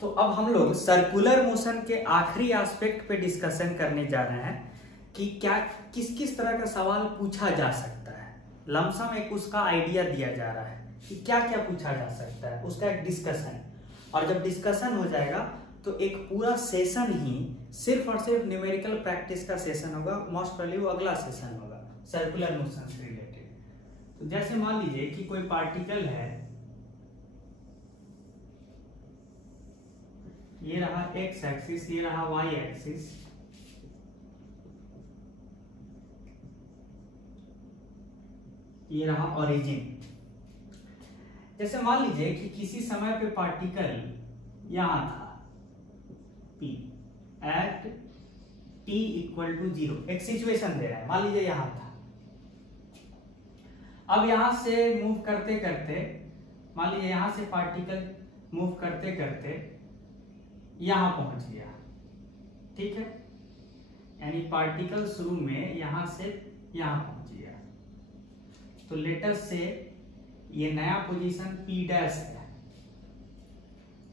तो अब हम लोग सर्कुलर मोशन के आखिरी एस्पेक्ट पे डिस्कशन करने जा रहे हैं कि क्या किस किस तरह का सवाल पूछा जा सकता है। लमसम एक उसका आइडिया दिया जा रहा है कि क्या क्या पूछा जा सकता है, उसका एक डिस्कशन। और जब डिस्कशन हो जाएगा तो एक पूरा सेशन ही सिर्फ और सिर्फ न्यूमेरिकल प्रैक्टिस का सेशन होगा। मोस्ट प्रोबेबली वो अगला सेशन होगा सर्कुलर मोशन से रिलेटेड। तो जैसे मान लीजिए कि कोई पार्टिकल है, ये रहा एक्स एक्सिस, ये रहा वाई एक्सिस, ये रहा ओरिजिन। जैसे मान लीजिए कि किसी समय पे पार्टिकल यहां था P at t equal to 0, एक सिचुएशन दे रहा है, मान लीजिए यहां था। अब यहां से मूव करते करते, मान लीजिए यहां से पार्टिकल मूव करते करते यहां पहुंच गया, ठीक है। यानी पार्टिकल शुरू में यहां से यहां पहुंच गया। तो लेटस से ये नया पोजीशन P डैश है,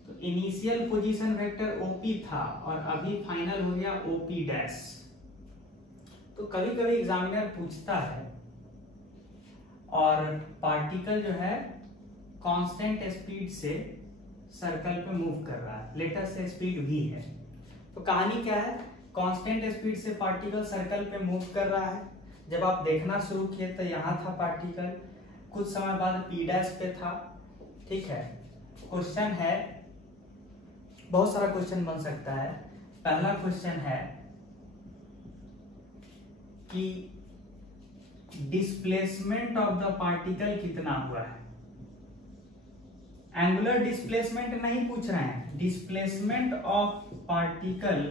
तो इनिशियल पोजीशन वेक्टर OP था और अभी फाइनल हो गया OP डैश। तो कभी कभी एग्जामिनर पूछता है और पार्टिकल जो है कांस्टेंट स्पीड से सर्कल पे मूव कर रहा है, लेटेस्ट से स्पीड v है। तो कहानी क्या है, कांस्टेंट स्पीड से पार्टिकल सर्कल पे मूव कर रहा है। जब आप देखना शुरू किए तो यहाँ था पार्टिकल, कुछ समय बाद P डैश पे था, ठीक है। क्वेश्चन है, बहुत सारा क्वेश्चन बन सकता है। पहला क्वेश्चन है कि डिस्प्लेसमेंट ऑफ द पार्टिकल कितना हुआ है। एंगुलर डिस्प्लेसमेंट नहीं पूछ रहे हैं, displacement of particle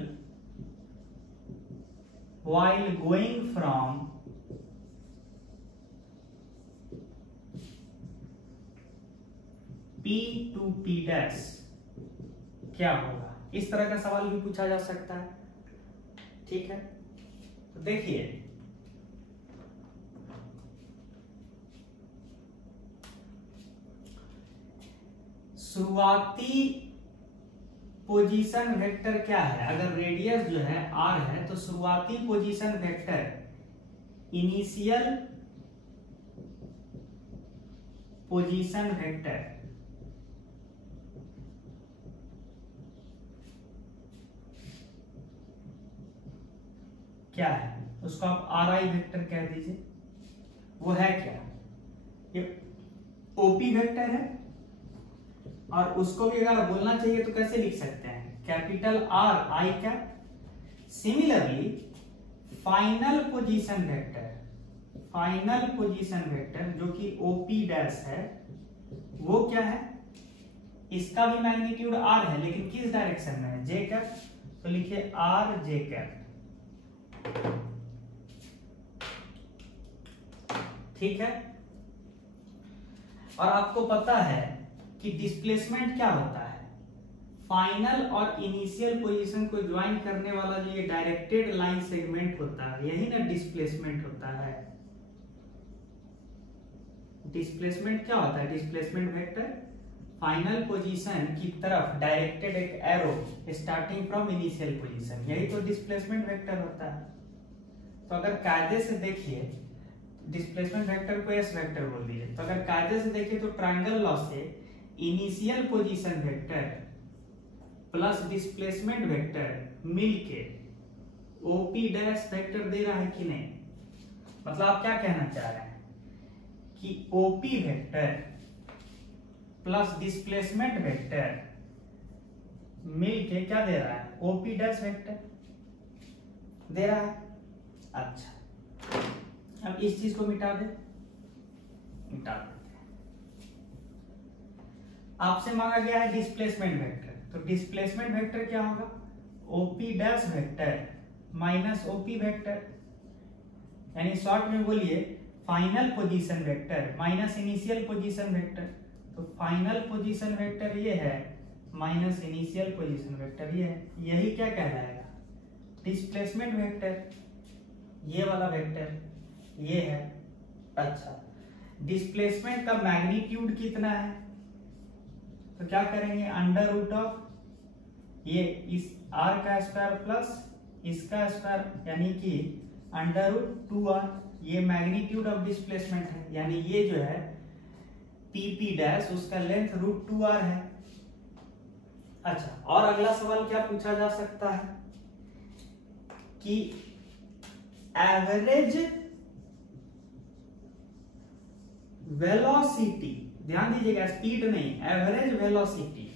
while going from P to P dash क्या होगा। इस तरह का सवाल भी पूछा जा सकता है, ठीक है। तो देखिए शुरुआती पोजीशन वेक्टर क्या है। अगर रेडियस जो है r है तो शुरुआती position vector initial position vector क्या है, उसको आप ri वेक्टर कह दीजिए। वो है क्या, ये OP वेक्टर है। और उसको भी अगर बोलना चाहिए तो कैसे लिख सकते हैं, capital R I cap. Similarly final position vector, final position vector जो कि OP डैश है, वो क्या है, इसका भी मैग्नीट्यूड R है, लेकिन किस डायरेक्शन में है, J कैप। तो लिखिए R J कैप, ठीक है। और आपको पता है कि डिस्प्लेसमेंट क्या होता है, फाइनल और इनिशियल पोजीशन को ज्वाइन करने वाला जो ये डायरेक्टेड लाइन सेगमेंट होता है, यही ना डिस्प्लेसमेंट होता है। डिस्प्लेसमेंट क्या होता है, डिस्प्लेसमेंट वेक्टर फाइनल पोजीशन की तरफ डायरेक्टेड एक arrow starting from initial position, यही तो डिस्प्लेसमेंट वेक्टर होता है। तो अगर कायदे से देखिए, डिस्प्लेसमेंट वेक्टर को S वेक्टर बोल दिए, तो अगर कायदे से देखिए तो ट्रायंगल लॉ से initial position vector plus displacement vector मिलके OP डैश वेक्टर दे रहा है कि नहीं। मतलब आप क्या कहना चाह रहे हैं कि OP vector plus displacement vector मिलके क्या दे रहा है, OP डैश वेक्टर दे रहा है। अच्छा, अब इस चीज को मिटा दे, मिटा देते हैं। आपसे मांगा गया है डिस्प्लेसमेंट वेक्टर, तो डिस्प्लेसमेंट वेक्टर क्या होगा, OP dash vector minus OP vector. यानी शॉर्ट में बोलिए final position vector minus initial position vector. तो फाइनल पोजीशन वेक्टर ये है माइनस इनिशियल पोजीशन वेक्टर ये है, यही क्या कहलाएगा, डिस्प्लेसमेंट वेक्टर। ये वाला वेक्टर ये है। अच्छा, डिस्प्लेसमेंट का मैग्नीट्यूड कितना है, तो क्या करेंगे, अंडर रूट ऑफ ये इस r का स्क्वायर प्लस इसका स्क्वायर यानी कि √2r, ये मैग्नीट्यूड ऑफ डिस्प्लेसमेंट है, यानी ये जो है PP डैश उसका लेंथ √2r है। अच्छा, और अगला सवाल क्या पूछा जा सकता है कि एवरेज वेलोसिटी, ध्यान दीजिएगा स्पीड नहीं, average velocity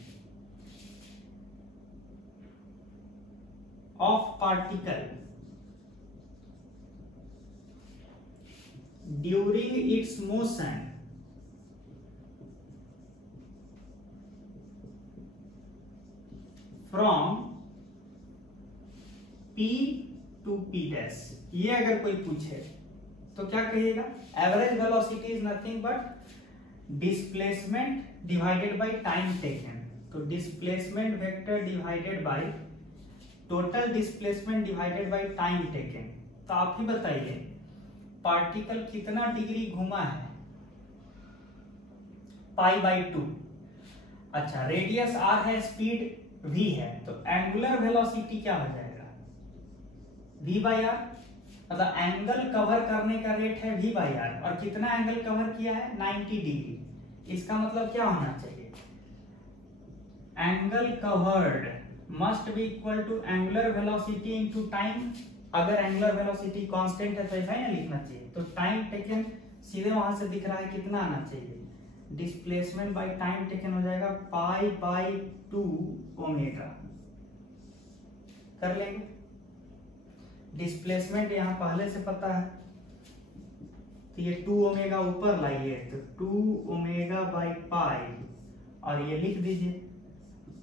of particle during its motion from P to P dash, ये अगर कोई पूछे तो क्या कहिएगा? Average velocity is nothing but displacement divided by time taken. तो displacement vector divided by total displacement divided by time taken. तो आप ही बताइए पार्टिकल कितना डिग्री घूमा है? π/2। अच्छा, रेडियस r है, स्पीड v है, तो एंगुलर वेलोसिटी क्या हो जाएगा? v/r, मतलब एंगल कवर करने का रेट है v/r, और कितना एंगल कवर किया है? 90 डिग्री। इसका मतलब क्या होना चाहिए? Angle covered must be equal to angular velocity into time. अगर एंगुलर वेलोसिटी कांस्टेंट है तो ऐसा ही ना लिखना चाहिए। तो टाइम टेकन सीधे वहां से दिख रहा है, कितना आना चाहिए? डिस्प्लेसमेंट बाय टाइम टेकन हो जाएगा π/2 ओमेगा। कर लेंगे, डिस्प्लेसमेंट यहां पहले से पता है, तो ये 2 ओमेगा ऊपर लाइए, तो 2 ओमेगा बाई पाई, और ये लिख दीजिए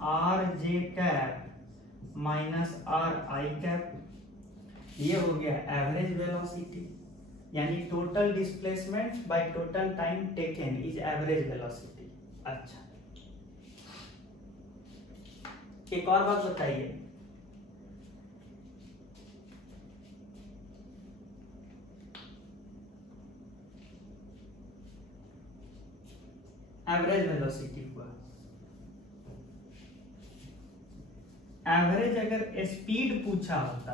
RJ cap minus RI cap. ये हो गया एवरेज वेलोसिटी, यानी total displacement by total time taken is average velocity. अच्छा, एक और बात बताइए, एवरेज वेलोसिटी हुआ, एवरेज अगर स्पीड पूछा होता,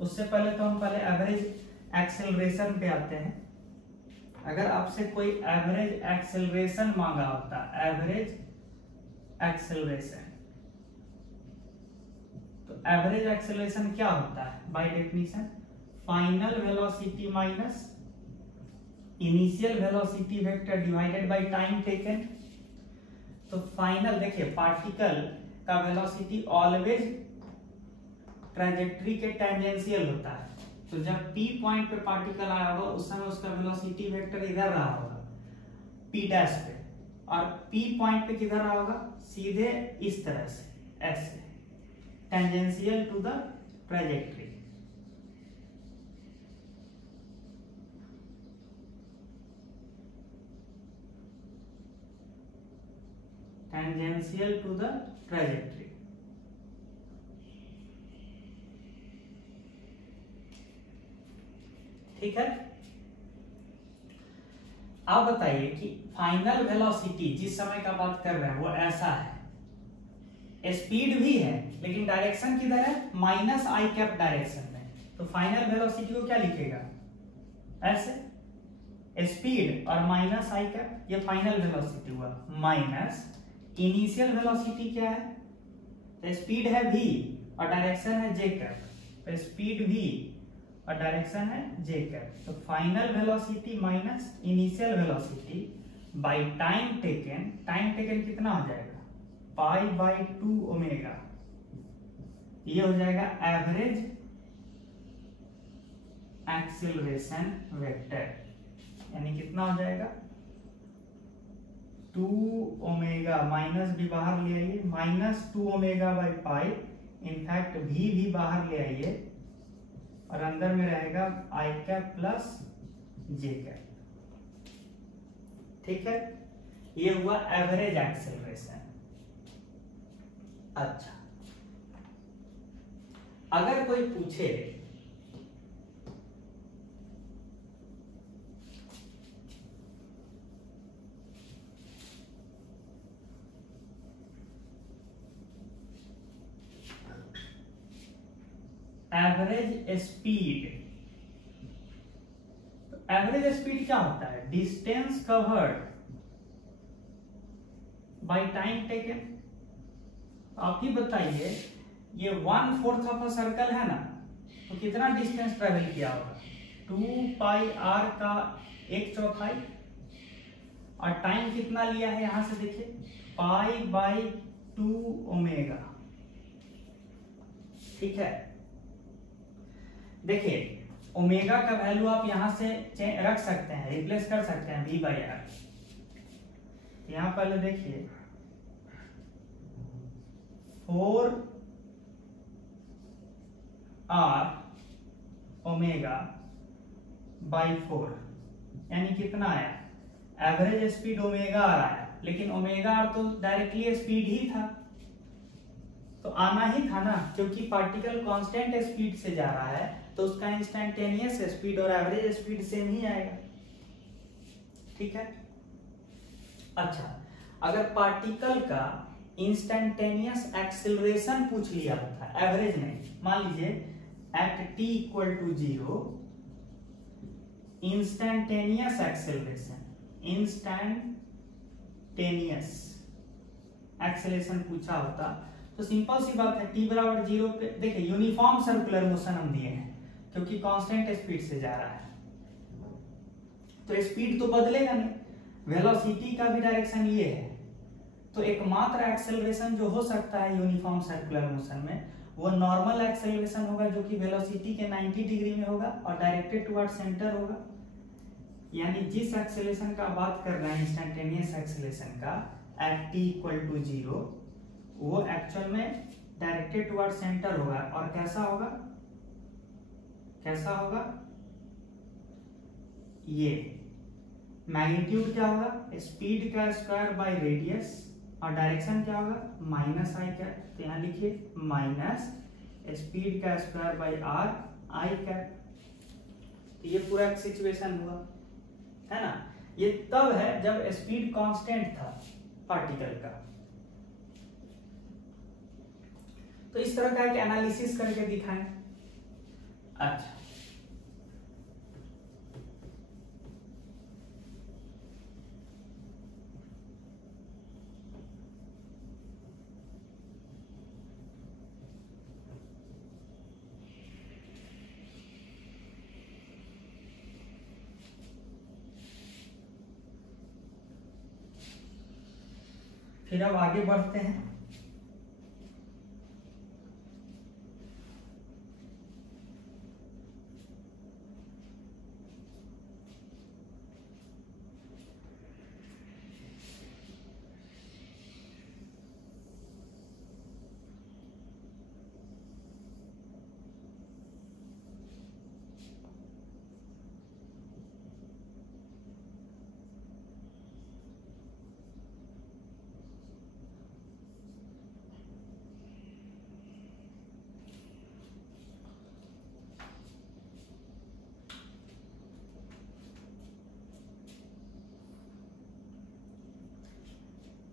उससे पहले तो हम पहले एवरेज एक्सेलरेशन पे आते हैं। अगर आपसे कोई एवरेज एक्सेलरेशन मांगा होता, एवरेज एक्सेलरेशन, तो एवरेज एक्सेलरेशन क्या होता है? By definition final velocity minus initial velocity vector divided by time taken. तो फाइनल, देखिए पार्टिकल का वेलोसिटी ऑलवेज ट्रैजेक्टरी के टेंजेंशियल होता है। तो जब P पॉइंट पे पार्टिकल आया होगा उस समय उसका वेलोसिटी वेक्टर इधर रहा होगा P डैश पे, और P पॉइंट पे किधर रहा होगा? सीधे इस तरह से, ऐसे tangential to the trajectory. Tangential to the trajectory. ठीक है, आप बताइए कि फाइनल वेलोसिटी जिस समय का बात कर रहे हैं वो ऐसा है, स्पीड भी है लेकिन डायरेक्शन किधर है? माइनस आई कैप डायरेक्शन में। तो फाइनल वेलोसिटी को क्या लिखेगा? ऐसे, स्पीड और माइनस आई कैप, ये फाइनल वेलोसिटी हुआ, माइनस इनिशियल वेलोसिटी क्या है? तो स्पीड है v और डायरेक्शन है j कैप, तो स्पीड v और डायरेक्शन है j कैप। तो final velocity minus initial velocity bye time taken, time taken कितना हो जाएगा? π/2 ओमेगा। ये हो जाएगा एवरेज एक्सेलरेशन वेक्टर, यानी कितना हो जाएगा? 2 ओमेगा, माइनस भी बाहर ले आइए, -2 ओमेगा बाई पाई, इनफैक्ट भी बाहर ले आइए, और अंदर में रहेगा आई कैप प्लस जे कैप। ठीक है, ये हुआ एवरेज एक्सेलरेशन। अच्छा, अगर कोई पूछे एवरेज स्पीड, एवरेज स्पीड क्या होता है? Distance covered by time taken. आप ही बताइए, ये 1/4 ऑफ अ सर्कल है ना, तो कितना डिस्टेंस ट्रेवल किया होगा? 2πr का 1/4, और टाइम कितना लिया है यहां से देखिए, π/2 ओमेगा। ठीक है, देखिए ओमेगा का वैल्यू आप यहां से रख सकते हैं, रिप्लेस कर सकते हैं v/r। यहां पहले देखिए 4r ओमेगा बाई 4, यानी कितना आया? एवरेज स्पीड ओमेगा आर आया, लेकिन ओमेगा आर तो डायरेक्टली स्पीड ही था, तो आना ही था ना, क्योंकि पार्टिकल कांस्टेंट स्पीड से जा रहा है तो उसका इंस्टेंटेनियस स्पीड और एवरेज स्पीड सेम ही आएगा। ठीक है, अच्छा, अगर पार्टिकल का इंस्टेंटेनियस एक्सेलरेशन पूछ लिया होता, एवरेज नहीं, मान लीजिए at t equal to 0 instantaneous acceleration, instantaneous acceleration पूछा होता, तो सिंपल सी बात है, t बराबर 0 पे देखिए यूनिफॉर्म सर्कुलर मोशन हम दिए हैं क्योंकि कांस्टेंट स्पीड से जा रहा है, तो स्पीड तो बदलेगा नहीं, वेलोसिटी का भी डायरेक्शन ये है, तो एकमात्र एक्सेलरेशन जो हो सकता है यूनिफॉर्म सर्कुलर मोशन में वो नॉर्मल एक्सेलरेशन होगा, जो कि वेलोसिटी के 90 डिग्री में होगा और डायरेक्टेड टुवर्ड सेंटर होगा। यानी जिस एक्सेलरेशन का बात कर रहे हैं इंस्टेंटेनियस एक्सेलरेशन का एट t इक्वल टू 0, वो एक्चुअल में डायरेक्टेड टुवर्ड सेंटर होगा, और कैसा होगा? कैसा होगा? ये मैग्नीट्यूड क्या होगा? स्पीड का स्क्वायर बाय रेडियस, और डायरेक्शन क्या होगा? माइनस आई कैप, तो यहां लिखिए माइनस स्पीड का square by are I cap. तो ये पूरा एक सिचुएशन हुआ है ना, ये तब है जब स्पीड कांस्टेंट था पार्टिकल का। तो इस तरह का एक एनालिसिस करके दिखाएं। अच्छा, फिर अब आगे बढ़ते हैं।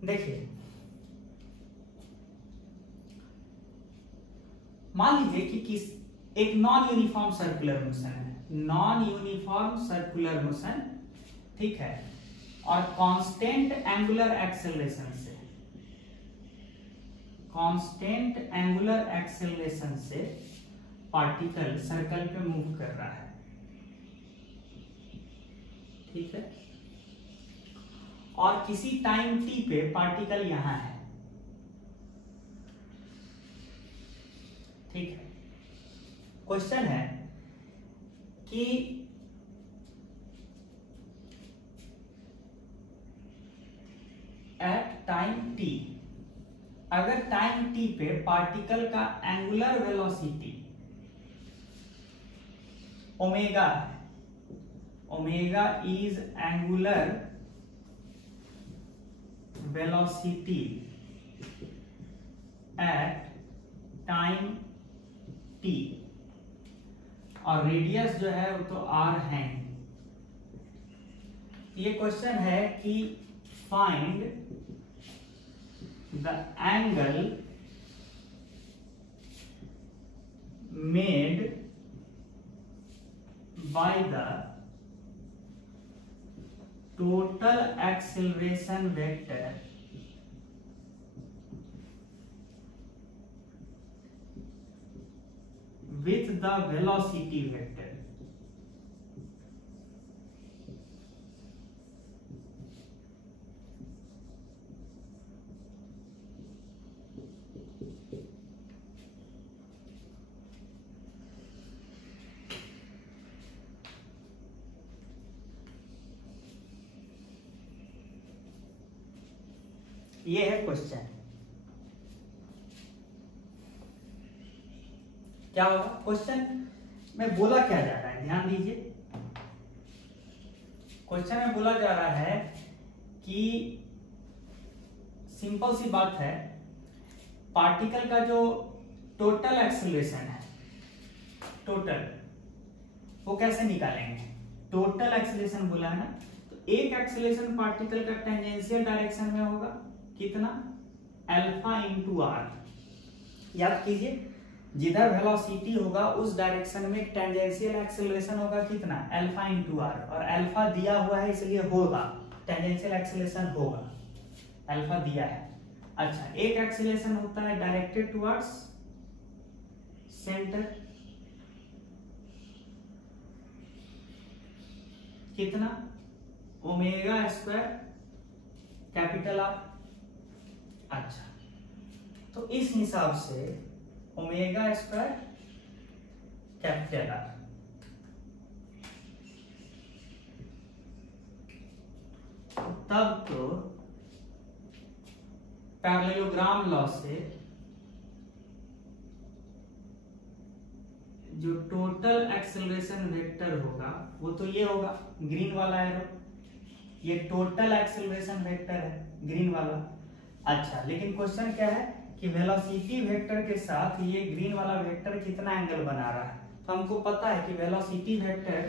देखिए, मान लीजिए कि किस एक नॉन यूनिफॉर्म सर्कुलर मोशन है, नॉन यूनिफॉर्म सर्कुलर मोशन, ठीक है, और कांस्टेंट एंगुलर एक्सेलरेशन से, कांस्टेंट एंगुलर एक्सेलरेशन से पार्टिकल सर्कल पे मूव कर रहा है। ठीक है, और किसी टाइम t पे पार्टिकल यहां है। ठीक है, क्वेश्चन है कि एट टाइम t, अगर टाइम t पे पार्टिकल का एंगुलर वेलोसिटी ओमेगा है, omega is angular velocity at time t, और रेडियस जो है वो तो r है। ये क्वेश्चन है कि find the made by the total acceleration vector with the velocity vector. ये है क्वेश्चन। क्या होगा क्वेश्चन में बोला क्या जा रहा है, ध्यान दीजिए। क्वेश्चन में बोला जा रहा है कि सिंपल सी बात है, पार्टिकल का जो टोटल एक्सेलरेशन है, टोटल वो कैसे निकालेंगे। टोटल एक्सेलरेशन बोला है ना, तो एक एक्सेलरेशन पार्टिकल का टेंजेंशियल डायरेक्शन में होगा कितना, अल्फा इंटू आर। याद कीजिए, जिधर वेलोसिटी होगा उस डायरेक्शन में टेंजेंशियल एक्सेलरेशन होगा कितना, अल्फा इंटू आर। और अल्फा दिया हुआ है इसलिए होगा, टेंजेंशियल एक्सेलरेशन होगा, अल्फा दिया है। अच्छा, एक एक्सेलरेशन होता है डायरेक्टेड टुवर्ड्स सेंटर, कितना, ओमेगा स्क्वायर कैपिटल आर। अच्छा, तो इस हिसाब से ओमेगा स्क्वायर कैपिटल आर, तब तो पैरेललोग्राम लॉ से जो टोटल एक्सेलरेशन वेक्टर होगा वो तो ये होगा, ग्रीन वाला एरो, ये टोटल एक्सेलरेशन वेक्टर है ग्रीन वाला। अच्छा, लेकिन क्वेश्चन क्या है कि वेलोसिटी वेक्टर के साथ ये ग्रीन वाला वेक्टर कितना एंगल बना रहा है। तो हमको पता है कि वेलोसिटी वेक्टर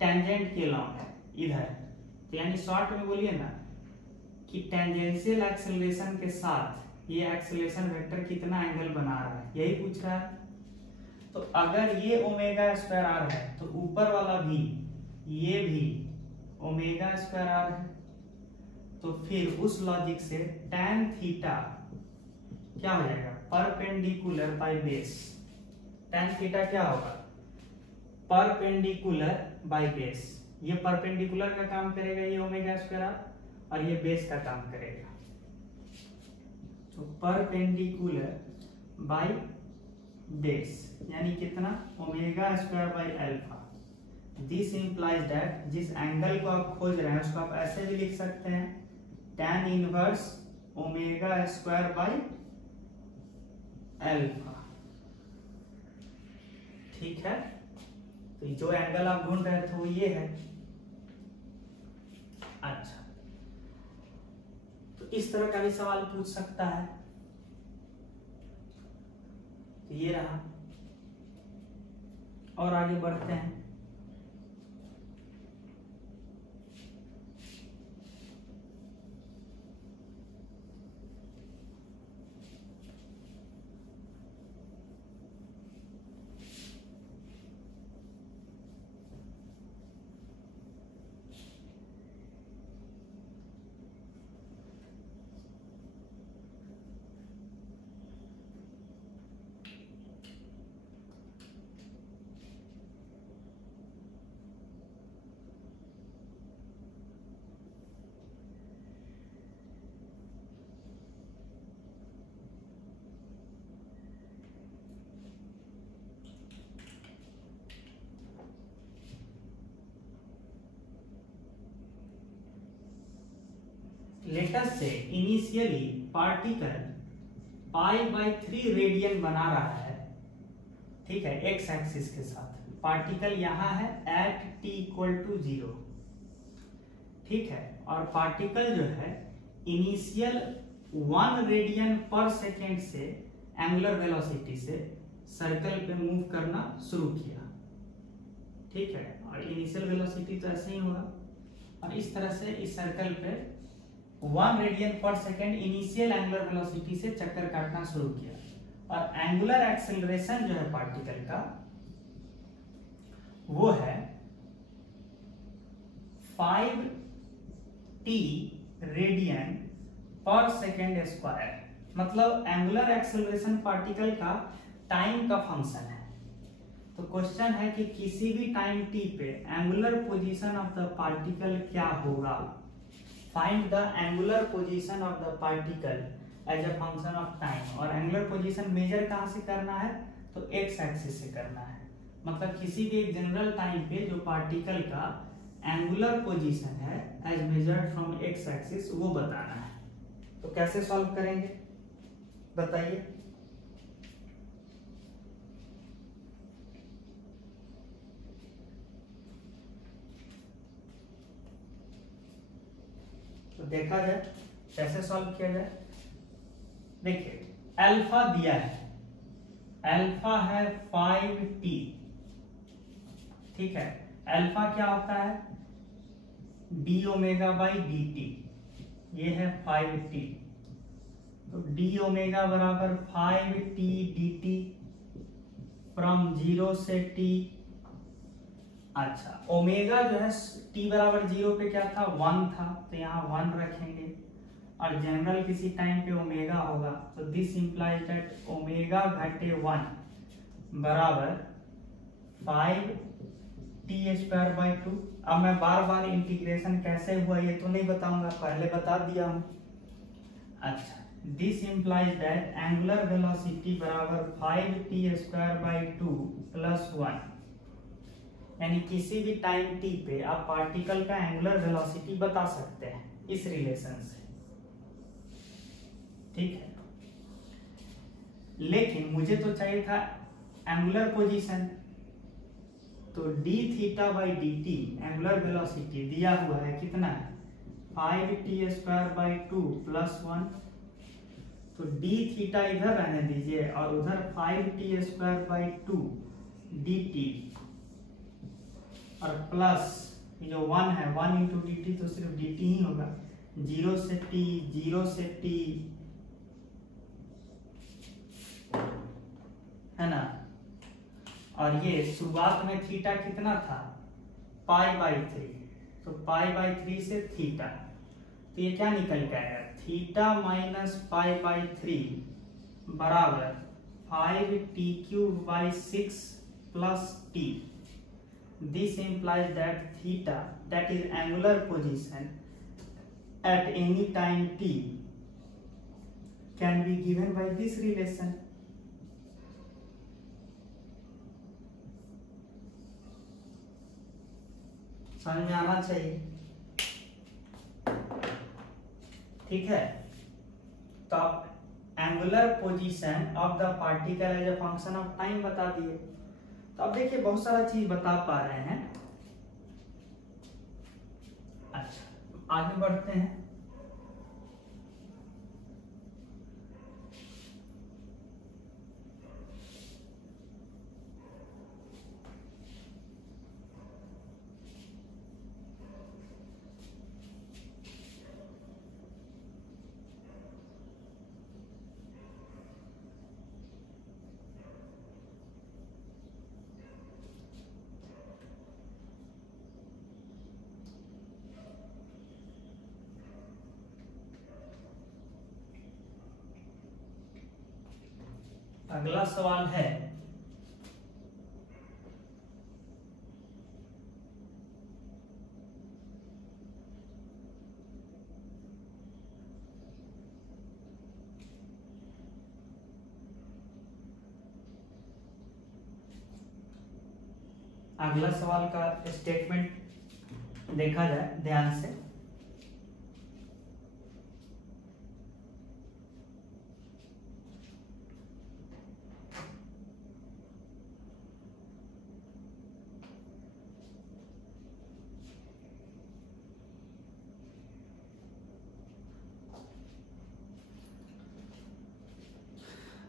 टेंजेंट के लॉन्ग है इधर, तो यानी शॉर्ट में बोलिए ना कि टेंजेंशियल एक्सेलरेशन के साथ ये एक्सेलरेशन वेक्टर कितना एंगल बना रहा है, यही पूछ रहा है। तो अगर ये ओमेगा स्क्वायर आर है तो ऊपर वाला भी, ये भी ओमेगा स्क्वायर आर है, तो फिर उस लॉजिक से tan थीटा क्या हो जाएगा, perpendicular by base. tan theta क्या होगा, परपेंडिकुलर बाय बेस। ये परपेंडिकुलर का काम करेगा, ये ओमेगा स्क्वायर आर, और ये बेस का काम करेगा। तो परपेंडिकुलर बाय बेस यानी कितना, omega square by alpha. This implies that जिस एंगल को आप खोज रहे हैं उसको आप ऐसे भी लिख सकते हैं, tan inverse omega square by alpha. ठीक है, तो जो एंगल आप ढूंढ रहे थे वो ये है। अच्छा, तो इस तरह का भी सवाल पूछ सकता है। तो ये रहा, और आगे बढ़ते हैं। लेट अस से इनिशियली पार्टिकल π/3 रेडियन बना रहा है, ठीक है, एक्स एक्सिस के साथ। पार्टिकल यहां है एट t = 0, ठीक है, और पार्टिकल जो है इनिशियल 1 रेडियन पर सेकेंड से एंगुलर वेलोसिटी से सर्कल पे मूव करना शुरू किया, ठीक है, और इनिशियल वेलोसिटी तो ऐसे ही होगा, और इस तरह से इस सर्कल पे 1 radian per second initial angular velocity से चक्कर काटना शुरू किया। और एंगुलर एक्सेलरेशन जो है पार्टिकल का वो है 5t radian per second square. मतलब एंगुलर एक्सेलरेशन पार्टिकल का टाइम का फंक्शन है। तो क्वेश्चन है कि किसी भी टाइम t पे angular position of the particle क्या होगा। Find the angular position of the particle as a function of time. और एंगुलर पोजीशन मेजर कहां से करना है, तो एक्स एक्सिस से करना है। मतलब किसी भी एक जनरल टाइम पे जो पार्टिकल का एंगुलर पोजीशन है as measured from x axis वो बताना है। तो कैसे सॉल्व करेंगे बताइए। तो देखा जाए कैसे सॉल्व किया जाए। देखिए अल्फा दिया है, अल्फा है 5t, ठीक है। अल्फा क्या होता है, D omega by D T, ये है 5t। तो डी ओमेगा बराबर 5t डी टी फ्रॉम 0 से t। अच्छा ओमेगा जो है t बराबर 0 पे क्या था, 1 था, तो यहाँ 1 रखेंगे। और जनरल किसी टाइम पे ओमेगा होगा, तो दिस इंप्लाइज दैट ओमेगा घटे 1 बराबर 5t स्क्वायर बाई 2। अब मैं बार बार इंटीग्रेशन कैसे हुआ ये तो नहीं बताऊंगा, पहले बता दिया हूं। अच्छा this implies that angular velocity बराबर 5t स्क्वायर बाई 2 प्लस 1। यानी किसी भी टाइम t पे आप पार्टिकल का एंगुलर वेलोसिटी बता सकते हैं इस रिलेशन से, ठीक है। लेकिन मुझे तो चाहिए था एंगुलर पोजीशन, तो d theta by D T angular velocity दिया हुआ है कितना है, 5t स्क्वायर बाई 2 प्लस 1। तो d थीटा इधर रहने दीजिए और उधर 5t स्क्वायर बाई 2 dt और प्लस ये जो 1 है 1 इंटू डी टी, तो सिर्फ dt ही होगा। 0 से t 0 से t, है ना। और ये शुरुआत में थीटा कितना था, पाई बाई 3, तो पाई बाई 3 से थीटा, तो ये क्या निकल के आएगा, थीटा माइनस पाई बाई 3 बराबर 5t³ by 6 plus t। This implies that theta, that is angular position at any time t, can be given by this relation। समझ में आना चाहिए, ठीक है। तो आप angular position of the particle as a function of time बता दिए। तो अब देखिए बहुत सारा चीज बता पा रहे हैं। अच्छा आगे बढ़ते हैं। अगला सवाल है अगला सवाल का स्टेटमेंट देखा जाए ध्यान से।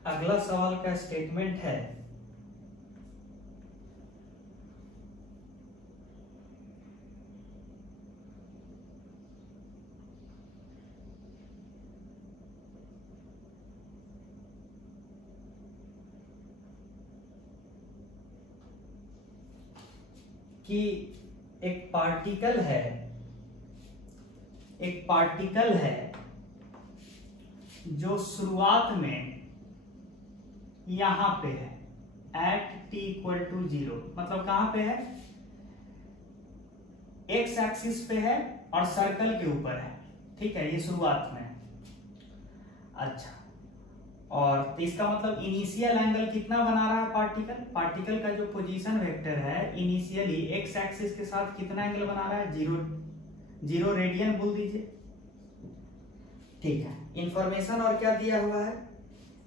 अगला सवाल का स्टेटमेंट है कि एक पार्टिकल है जो शुरुआत में यहां पे है एट t इक्वल टू 0, मतलब कहां पे है, एक्स एक्सिस पे है और सर्कल के ऊपर है, ठीक है, ये शुरुआत में है। अच्छा, और तो इसका मतलब इनिशियल एंगल कितना बना रहा है पार्टिकल का जो पोजीशन वेक्टर है इनिशियली एक्स एक्सिस के साथ कितना एंगल बना रहा है, 0 रेडियन बोल दीजिए, ठीक है। इंफॉर्मेशन और क्या दिया हुआ है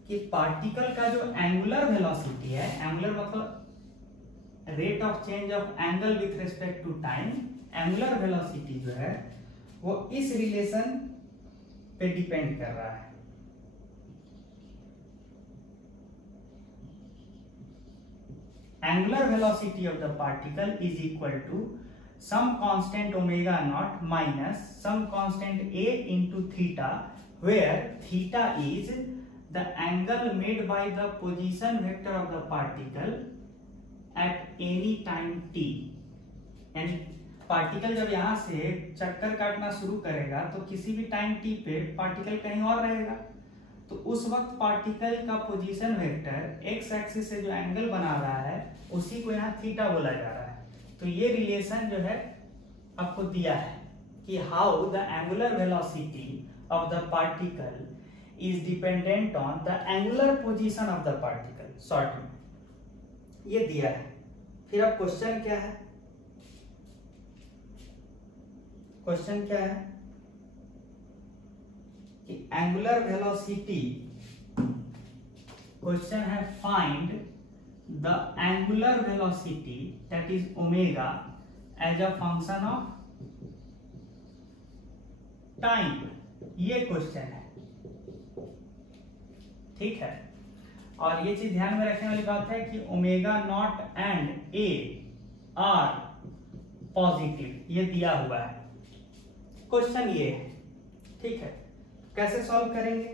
कि पार्टिकल का जो एंगुलर वेलोसिटी है, एंगुलर मतलब rate of change of angle with respect to time, angular velocity जो है वो इस रिलेशन पे डिपेंड कर रहा है। Angular velocity of the particle is equal to some constant omega naught minus some constant a into theta, where theta is the angle made by the position vector of the particle at any time t। यानी particle जब यहां से चक्कर काटना शुरू करेगा तो किसी भी टाइम t पे पार्टिकल कहीं और रहेगा, तो उस वक्त पार्टिकल का पोजीशन वेक्टर एक्स एक्सिस से जो एंगल बना रहा है उसी को यहाँ थीटा बोला जा रहा है। तो ये रिलेशन जो है आपको दिया है कि how the angular velocity of the particle is dependent on the angular position of the particle, short में ये दिया है। फिर अब क्वेश्चन क्या है, क्वेश्चन क्या है कि एंगुलर वेलोसिटी, क्वेश्चन है find the angular velocity that is omega as a function of time, ये क्वेश्चन है, ठीक है। और ये चीज ध्यान में रखने वाली बात है कि omega naught and A R positive, ये दिया हुआ है, क्वेश्चन ये है, ठीक है। कैसे सॉल्व करेंगे,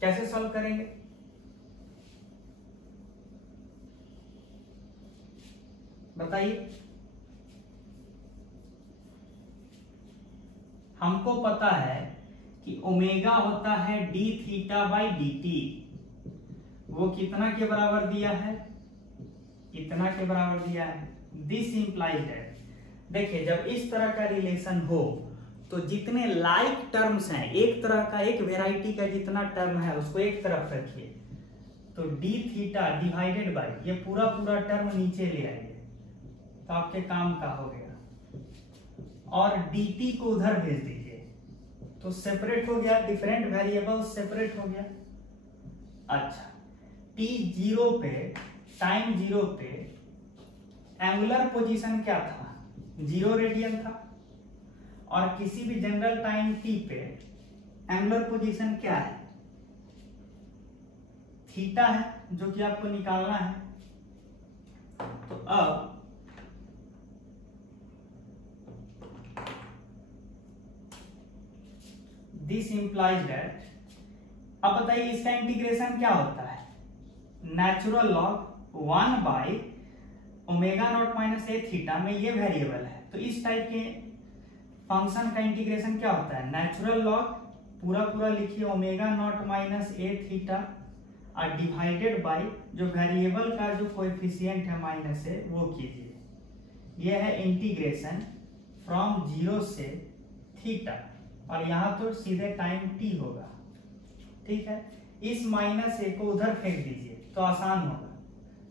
कैसे सॉल्व करेंगे, बताइए। हमको पता है कि ओमेगा होता है D theta by D T, वो कितना के बराबर दिया है, इतना के बराबर दिया है। दिस इंप्लाइज दैट, देखिए जब इस तरह का रिलेशन हो तो जितने लाइक टर्म्स हैं, एक तरह का एक वेराइटी का जितना टर्म है उसको एक तरफ रखिए, तो डी थीटा डिवाइडेड बाई ये पूरा पूरा टर्म नीचे ले आइए तो आपके काम का हो गया, और dt को उधर भेज दीजिए तो सेपरेट हो गया, डिफरेंट वेरिएबल सेपरेट हो गया। अच्छा, t 0 पे, टाइम 0 पे एंगुलर पोजीशन क्या था, 0 रेडियन था, और किसी भी जनरल टाइम t पे एंगुलर पोजीशन क्या है, थीटा है, जो कि आपको निकालना है। तो अब दिस इंप्लाइज दैट, अब बताइए इसका इंटीग्रेशन क्या होता है, natural log 1 by omega naught minus a theta में ये वेरिएबल है, तो इस टाइप के फंक्शन का इंटीग्रेशन क्या होता है, नेचुरल लॉग पूरा पूरा लिखिए omega naught minus a theta और डिवाइडेड बाई जो वेरिएबल का जो कोएफिशिएंट है माइनस ए वो कीजिए। ये है इंटीग्रेशन फ्रॉम 0 से थीटा, और यहां तो सीधे टाइम t होगा, ठीक है। इस माइनस ए को उधर फेंक दीजिए तो आसान होगा,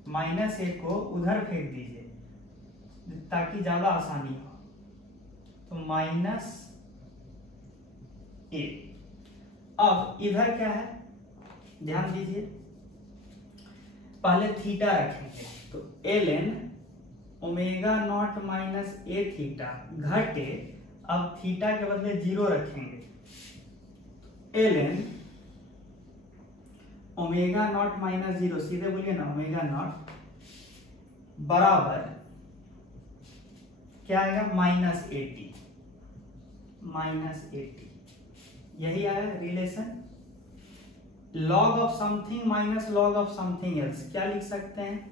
माइनस ए को उधर फेंक दीजिए ताकि ज्यादा आसानी हो, तो माइनस ए। अब इधर क्या है, ध्यान दीजिए, पहले थीटा रखेंगे तो ln omega naught minus a theta घटे, अब थीटा के बदले 0 रखेंगे, ln ओमेगा नॉट माइनस 0, सीधे बोलिए ना, ओमेगा नॉट बराबर क्या आएगा, माइनस 80, माइनस 80, यही आया relation. Log of something minus log of something else क्या लिख सकते हैं,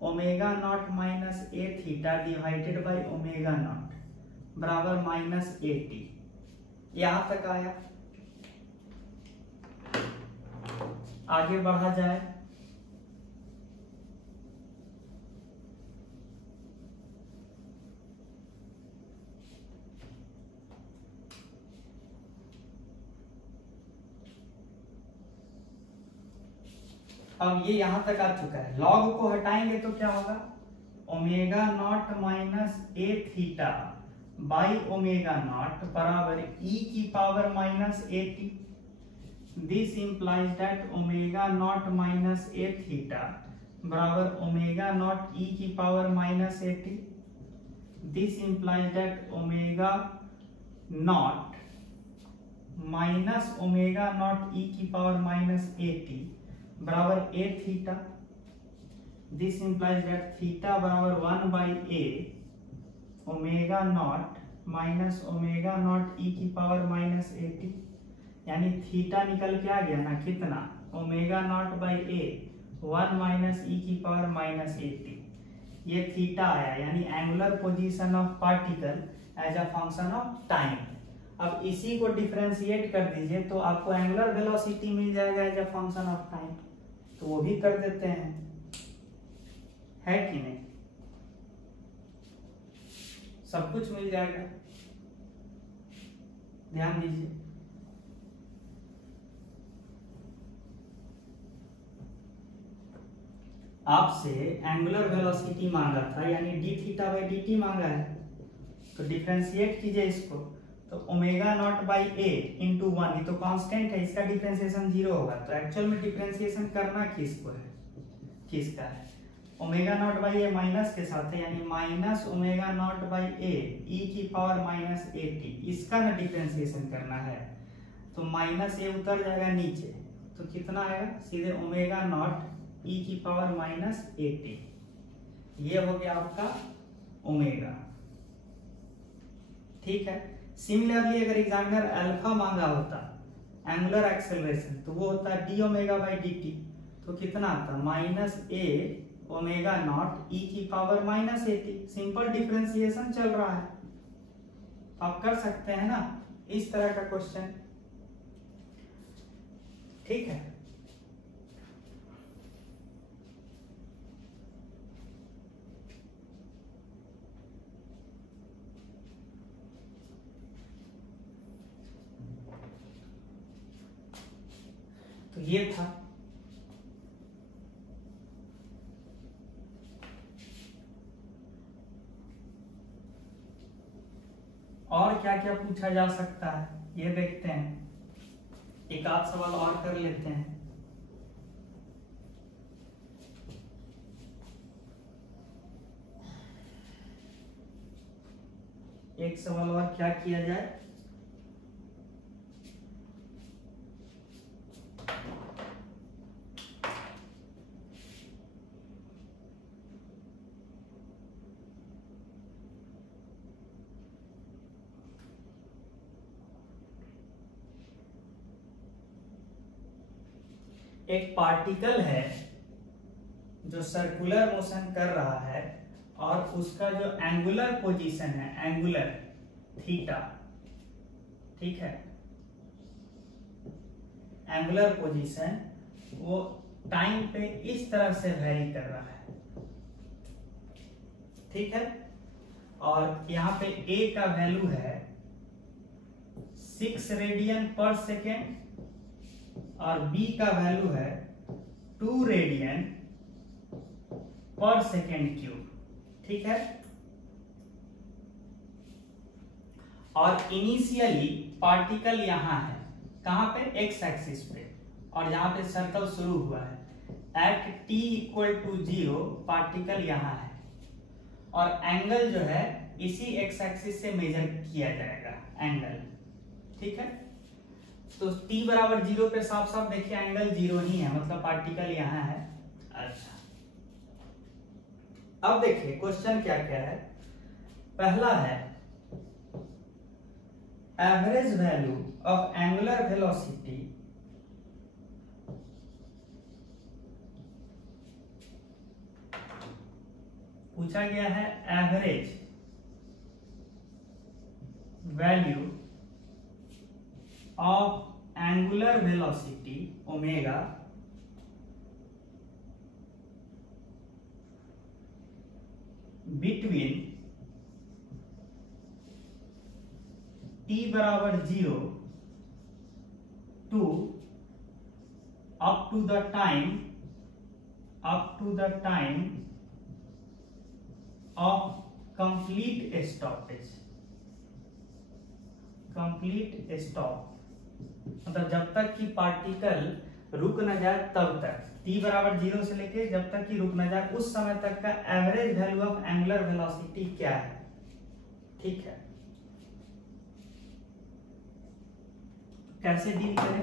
omega naught minus a theta divided by omega naught बराबर माइनस ए टी। यहां तक आया, आगे बढ़ा जाए। अब ये यहां तक आ चुका है, लॉग को हटाएंगे तो क्या होगा, omega naught minus a theta by omega naught बराबर ई की power minus a t. This implies that omega naught minus a theta बराबर ओमेगा नॉट ई की power minus a t. This implies that omega naught minus omega naught e की power minus a t बराबर a theta. This implies that theta बराबर 1 by a omega naught minus omega naught e की power minus a t. यानी theta निकल के आ गया ना कितना, omega naught by a 1 minus e की पावर माइनस ए टी। ये थीटा आया, यानी angular position of particle as a function of time. अब इसी को डिफरेंशिएट कर दीजिए तो आपको एंगुलर वेलोसिटी मिल जाएगा as a function of time, तो वो भी कर देते हैं, है कि नहीं, सब कुछ मिल जाएगा। ध्यान दीजिए, आपसे एंगुलर वेलोसिटी मांगा था, यानी D theta by D T मांगा है, तो डिफरेंशिएट कीजिए इसको, तो omega naught by A into 1, ये तो कांस्टेंट है, इसका डिफरेंशिएशन 0 होगा। तो एक्चुअल में डिफरेंशिएशन करना किसको है, किसका है, omega naught by A minus के साथ है, यानी माइनस ओमेगा नॉट बाई ए ई की पावर माइनस ए टी, इसका ना डिफरेंशिएशन करना है। तो माइनस ए उतर जाएगा नीचे, तो कितना आएगा, सीधे ओमेगा नॉट ई की पावर माइनस ए टी। ये हो गया आपका ओमेगा, ठीक है। सिमिलरली अगर एग्जामिनर अल्फा मांगा होता एंगुलर एक्सेलरेशन, तो वो होता है D omega by D T, तो कितना आता, माइनस ए ओमेगा नॉट ई की power minus a T. Simple differentiation चल रहा है, आप कर सकते हैं ना इस तरह का क्वेश्चन, ठीक है। तो ये था, और क्या क्या पूछा जा सकता है ये देखते हैं, एक आध सवाल और कर लेते हैं। एक सवाल और क्या किया जाए, एक पार्टिकल है जो सर्कुलर मोशन कर रहा है और उसका जो एंगुलर पोजीशन है, एंगुलर थीटा, ठीक है, एंगुलर पोजीशन वो टाइम पे इस तरह से वेरी कर रहा है, ठीक है। और यहाँ पे a का वैल्यू है 6 रेडियन पर सेकेंड और b का वैल्यू है 2 रेडियन पर सेकेंड क्यूब, ठीक है। और इनिशियली पार्टिकल यहां है, कहां पे, एक्स एक्सिस पे, और यहां पे सर्कल शुरू हुआ है। At t equal to 0 particle यहां है, और एंगल जो है इसी एक्स एक्सिस से मेजर किया जाएगा एंगल, ठीक है। तो t बराबर 0 पे साफ साफ देखिए एंगल 0 ही है, मतलब पार्टिकल यहां है। अच्छा, अब देखिए क्वेश्चन क्या क्या है। पहला है average value of angular velocity पूछा गया है average value of angular velocity omega between t बराबर 0 to up to the time of complete stoppage. Complete stop मतलब जब तक कि पार्टिकल रुक न जाए तब तक, t बराबर 0 से लेके जब तक कि रुक न जाए उस समय तक का average value of angular velocity क्या है। ठीक है, कैसे डील करें?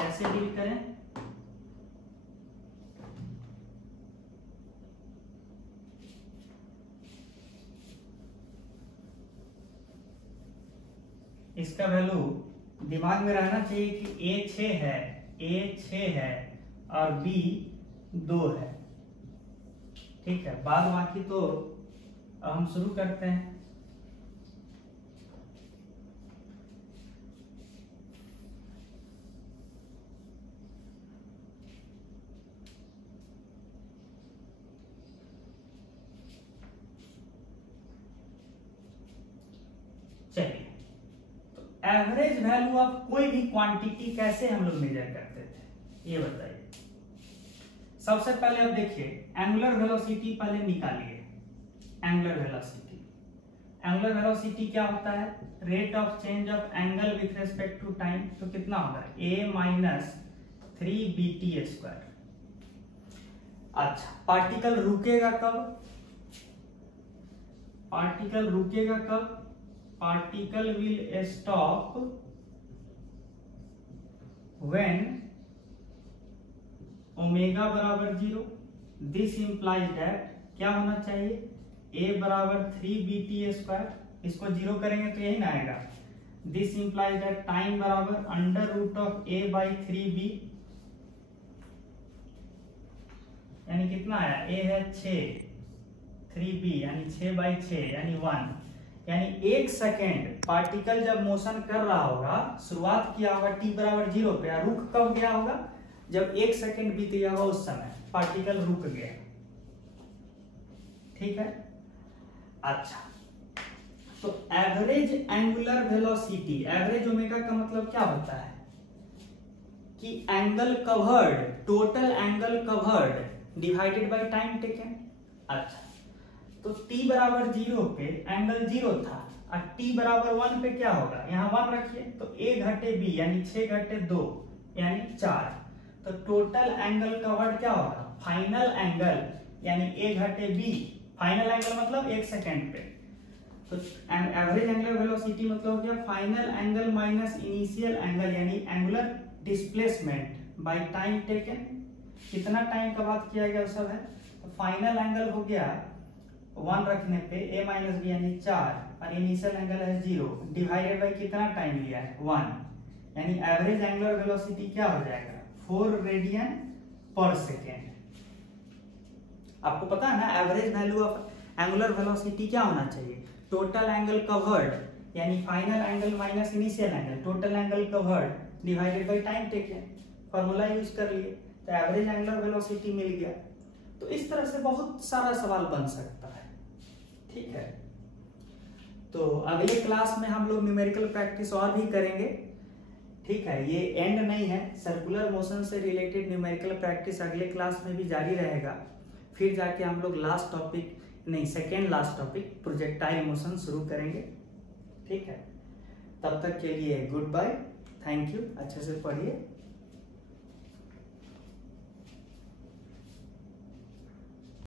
कैसे डील करें? इसका वैल्यू दिमाग में रहना चाहिए कि A 6 है और B 2 है। ठीक है, बाद बाकी तो हम शुरू करते हैं। चलिए, एवरेज वैल्यू ऑफ कोई भी क्वांटिटी कैसे हम लोग मेजर करते थे ये बताइए। सबसे पहले अब देखिए एंगुलर वेलोसिटी पहले निकालिए। एंगुलर वेलोसिटी क्या होता है? Rate of change of angle with respect to time. तो कितना होगा? a minus 3bt²। अच्छा, पार्टिकल रुकेगा कब? Particle will stop when omega बराबर 0। दिस इंप्लाइज दैट क्या होना चाहिए? a बराबर 3bt²। इसको 0 करेंगे तो यही ना आएगा। दिस इंप्लाइज दैट टाइम बराबर √a/3b, यानी कितना आया? a है 6, 3b यानी 6/6 यानी 1। यानी 1 सेकेंड पार्टिकल जब मोशन कर रहा होगा, शुरुआत किया होगा t बराबर 0 पे, रुक कब गया होगा? जब 1 सेकेंड बीत गया होगा उस समय पार्टिकल रुक गया। ठीक है, अच्छा तो average angular velocity, average omega का मतलब क्या होता है कि angle covered, total angle covered divided by time taken. अच्छा, तो t बराबर 0 पे एंगल 0 था और t बराबर 1 पे क्या होगा? यहाँ 1 रखिए तो a घटे b यानी 6 घटे 2 यानी 4। तो टोटल एंगल कवर्ड क्या होगा? फाइनल एंगल यानी a घटे b। फाइनल एंगल मतलब 1 सेकेंड पे। तो एवरेज एंगुलर वेलोसिटी मतलब हो गया final angle minus initial angle यानी angular displacement by time taken. कितना टाइम का बात किया गया सब है। तो फाइनल एंगल हो गया 1 रखने पे a माइनस b यानी 4 और इनिशियल एंगल है 0 डिवाइडेड बाय कितना टाइम लिया है? 1। यानी एवरेज एंगुलर वेलोसिटी क्या हो जाएगा? 4 रेडियन पर सेकेंड। आपको पता है ना average value of angular velocity क्या होना चाहिए? टोटल एंगल कवर्ड यानी final angle minus initial angle, total angle covered divided by time taken. Formula use कर लिए तो एवरेज एंगुलर वेलोसिटी मिल गया। तो इस तरह से बहुत सारा सवाल बन सकता है। ठीक है, तो अगले क्लास में हम लोग न्यूमेरिकल प्रैक्टिस और भी करेंगे। ठीक है, ये एंड नहीं है, सर्कुलर मोशन से रिलेटेड न्यूमेरिकल प्रैक्टिस अगले क्लास में भी जारी रहेगा। फिर जाके हम लोग लास्ट टॉपिक नहीं, second last topic projectile motion शुरू करेंगे। ठीक है, तब तक के लिए गुड बाय, थैंक यू, अच्छे से पढ़िए।